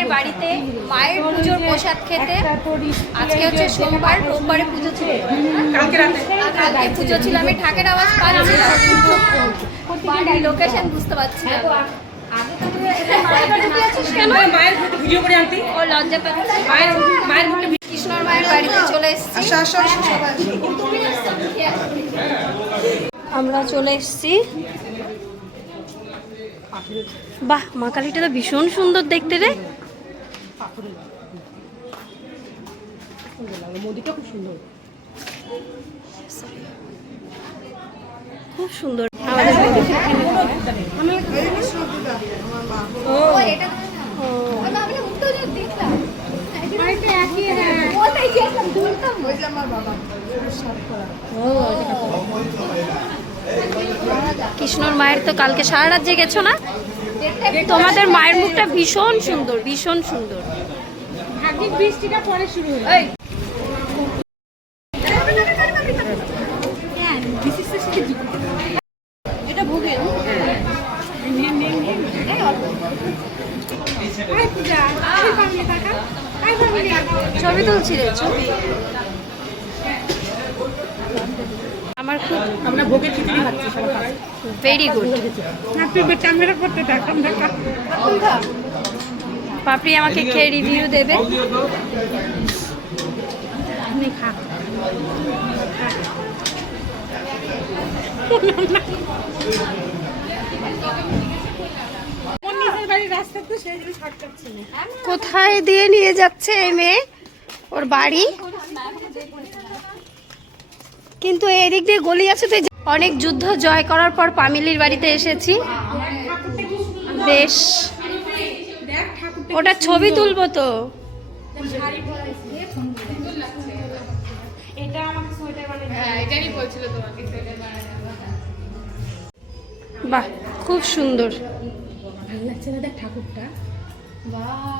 মায়ের বাড়িতে মায়ের পুজোর প্রসাদ খেতে। আজকে হচ্ছে সোমবার, রোববারে পুজো ছিল, কালকে পুজো ছিল। আমি ঢাকের আওয়াজ পাচ্ছিলাম কিন্তু বাড়ির লোকেশন বুঝতে পারছি না। ও লজ্জা পাচ্ছে। কৃষ্ণর মায়ের বাড়িতে চলে এসেছি। আমরা চলে এসেছি। বাহ, মা কালীটা তো ভীষণ সুন্দর দেখতে রে। খুব সুন্দর। কৃষ্ণর মায়ের তো কালকে সারা রাত জেগেছো না? তোমাদের মায়ের মুখটা ভীষণ সুন্দর, ভীষণ সুন্দর। বৃষ্টিটা পরে শুরু হয়। এটা ভোগে ছবি তুলছি রে, ছবি। আমার খুব, আমরা ভোগের খিচুড়ি খাচ্ছি। Very good. ক্যামেরা করতে দেখাম দেখা। পাপড়ি আমাকে খেয়ে রিভিউ দেবে। খা। কোথায় দিয়ে নিয়ে যাচ্ছে এই মেয়ে? ওর বাড়ি কিন্তু এদিক দিয়ে গলি আছে তো। অনেক যুদ্ধ জয় করার পর পামিলির বাড়িতে এসেছি। বেশ, ওটা ছবি তুলবো তো। বাহ, খুব সুন্দর। ভালো লাগছে না দেখ ঠাকুরটা। বাহ।